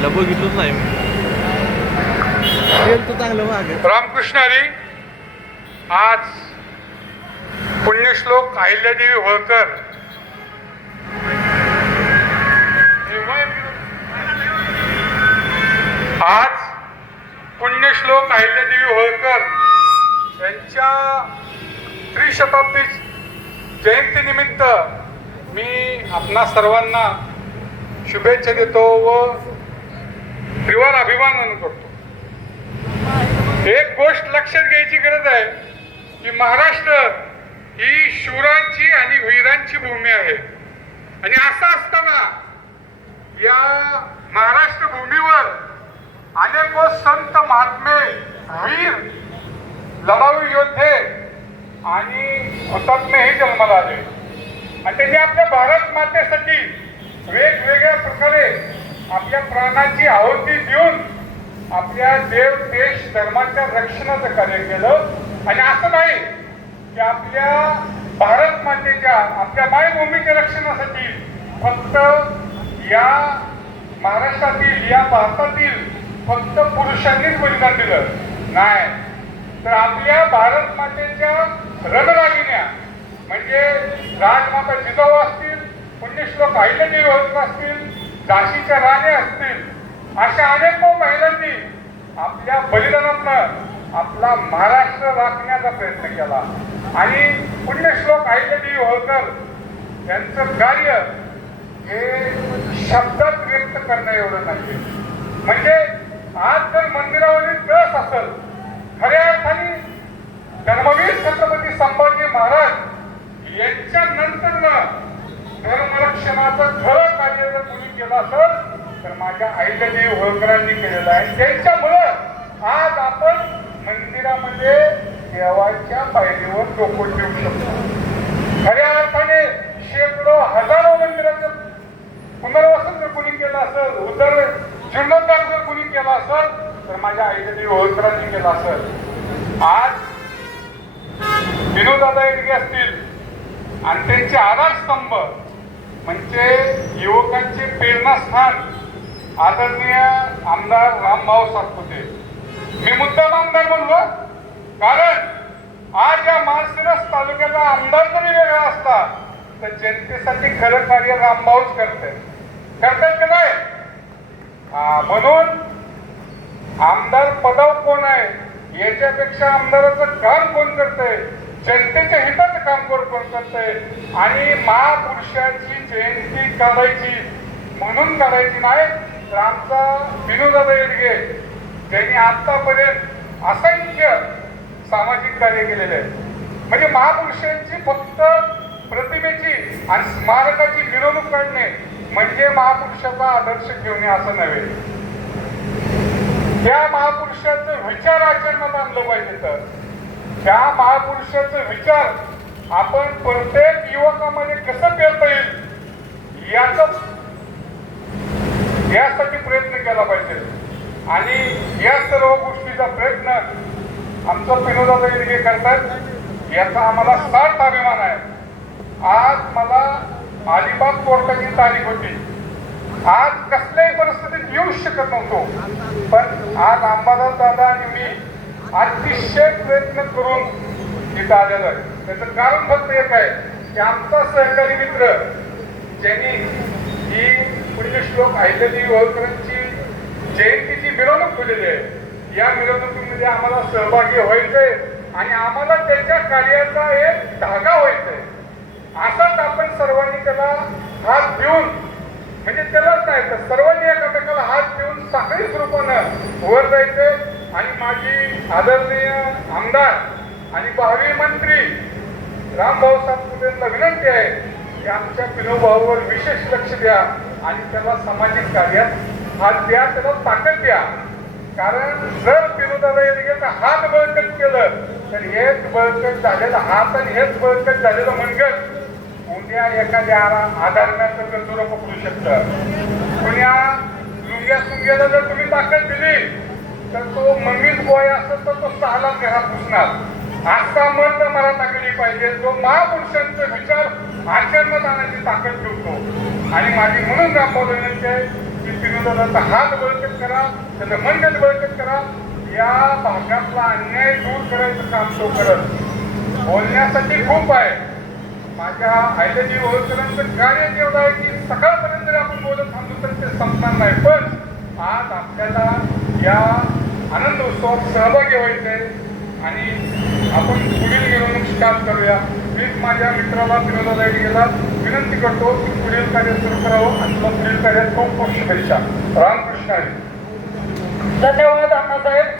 पहिला बघितलंच नाही मी. चांगलं मागे. रामकृष्ण हरी आज पुण्यश्लोक अहिल्यादेवी होळकर. आज पुण्यश्लोक अहिल्यादेवी होळकर यांच्या त्रिशताब्दी जयंतीनिमित्त मी आपणा सर्वांना शुभेच्छा देतो व त्रिवार अभिमानन करतो. एक गोष्ट लक्षात घ्यायची गरज आहे की महाराष्ट्र ही शूरांची आणि वीरांची भूमी आहे. आणि असं असताना या महाराष्ट्र भूमीवर अनेक संत महात्मे वीर लढाऊ योद्धे आणि हुतात्मेही जन्माला आले. आणि त्यांनी आपल्या भारत मातेसाठी वेगवेगळ्या प्रकारे आपल्या प्राणाची आहुती देऊन आपल्या देव देश धर्माच्या रक्षणाचं कार्य केलं. आणि असं नाही की आपल्या भारत मातेच्या आपल्या मायभूमीच्या रक्षणासाठी फक्त या महाराष्ट्रातील या भारतातील फक्त पुरुषांनीच बलिदान दिलं. नाही. तर आपल्या भारत मातेच्या रणरागिन्या म्हणजे राजमाता जिजाऊ असतील पुण्यश्लोक अहिल्यादेवी होळकर असतील झाशीच्या राणे असतील अशा अनेक महिलांनी आपल्या बलिदानातनं आपला महाराष्ट्र राखण्याचा प्रयत्न केला. आणि पुण्यश्लोक अहिल्यादेवी होळकर यांचं कार्य हे शब्दात व्यक्त करणं एवढं नाही म्हणजे आज जर मंदिरावरील कळस असेल खऱ्या अर्थाने धर्मवीर छत्रपती संभाजी महाराज यांच्या नंतर धर्मरक्षणाचं खरं कार्य जर कोणी केलं असेल तर माझ्या अहिल्यादेवी होळकरांनी केलेलं आहे त्यांच्यामुळं आज आपण मंदिरामध्ये देवाच्या पायरीवर डोकं ठेवू शकतो. खऱ्या अर्थाने शेकडो हजारो मंदिराचं पुनर्वसन जर कोणी केलं असेल उदर जीर्णोद्धार जर कोणी केला असेल तर माझ्या अहिल्यादेवी होळकरांनी केला असेल आज विनोदादा येडगे असतील आणि त्यांचे आधारस्तंभ म्हणजे युवकांचे प्रेरणास्थान आदरणीय आमदार रामभाऊ सातपुते. मी मुद्दाम आमदार म्हणलो कारण आज या मानसिरस तालुक्याचा आमदार जरी वेगळा असता तर जनतेसाठी खरं कार्य रामभाऊच करते करतात का नाही? म्हणून आमदार पदावर कोण आहे? याच्यापेक्षा आमदाराचं काम कोण करतंय? जनतेच्या हिताचं काम कोण कोण करतंय. आणि महापुरुषाची जयंती काढायची म्हणून काढायची नाही तर आमचा विनोदादा येडगे ज्यांनी आतापर्यंत असंख्य सामाजिक कार्य केलेले आहे म्हणजे महापुरुषांची फक्त प्रतिमेची आणि स्मारकाची मिरवणूक काढणे म्हणजे महापुरुषाचा आदर्श घेऊन असं नव्हे. त्या महापुरुषाचं विचार आचरणात आणलं पाहिजे तर. त्या महापुरुषाचा विचार आपण प्रत्येक युवकामध्ये कसं पेरता येईल याच यासाठी प्रयत्न केला पाहिजे. आणि या सर्व गोष्टीचा प्रयत्न आमचा विनोदादा हे करतात याचा आम्हाला सार्थ अभिमान आहे. आज मला अलिबाग कोर्टाची तारीख होती. आज कसल्याही परिस्थितीत येऊ शकत नव्हतो. पण आज अंबादास दादा आणि मी अतिशय प्रयत्न करून इथं आलेलो आहे. त्याचं कारण फक्त एक आहे की आमचा सहकारी मित्र ज्यांनी ही पुढील श्लोक अहिल्यादेवी होळकरांची जयंतीची मिरवणूक केलेली आहे. या मिरवणुकीमध्ये आम्हाला सहभागी व्हायचंय आणि आम्हाला त्याच्या कार्याचा एक धागा व्हायचंय. असाच आपण सर्वांनी त्याला हात देऊन म्हणजे त्यालाच नाही तर सर्वांनी एकामेकाला हात देऊन साखळी स्वरूपानं वर जायचंय. आणि माझी आदरणीय आमदार आणि भावी मंत्री रामभाऊ सातपुतेंना विनंती आहे की आमच्या पिनोभाऊवर विशेष लक्ष द्या आणि त्याला सामाजिक कार्यात हात द्या त्याला ताकद द्या. कारण जर विनोदाला येणं हात बळकट केलं तर हेच बळकट झालेलं हात आणि हेच बळकट झालेलं मनगट उद्या एखाद्या आधारण्याचं गंजूर पकडू शकतं. पुण्या लुंग्या सुंग्याला जर तुम्ही ताकद दिली तर तो मम्मीच बॉय असत तर तो सहाला घरात घुसणार असा मत मला टाकली पाहिजे. जो महापुरुषांचे विचार आचरणात आणण्याची ताकद ठेवतो. आणि माझी म्हणून रामभाऊ आहे की विनोदाचा हात बळकट करा त्याचं मनगट बळकट करा. या भागातला अन्याय दूर करायचं काम तो करत. बोलण्यासाठी खूप आहे. माझ्या आयल्याजी होळकरांचं कार्य एवढं आहे की सकाळपर्यंत जरी आपण बोलत थांबलो तर ते संपणार नाही. पण आज आपल्याला या आनंद उत्सवात सहभागी व्हायचं. आहे आणि आपण पुढील मिरवणूक स्टार्ट करूया. मी माझ्या मित्राला विनोदा गेला विनंती करतो की पुढील कार्य सुरू करावं आणि तुला पुढील कार्यात खूप खूप शुभेच्छा रामकृष्ण हरी धन्यवाद अण्णासाहेब.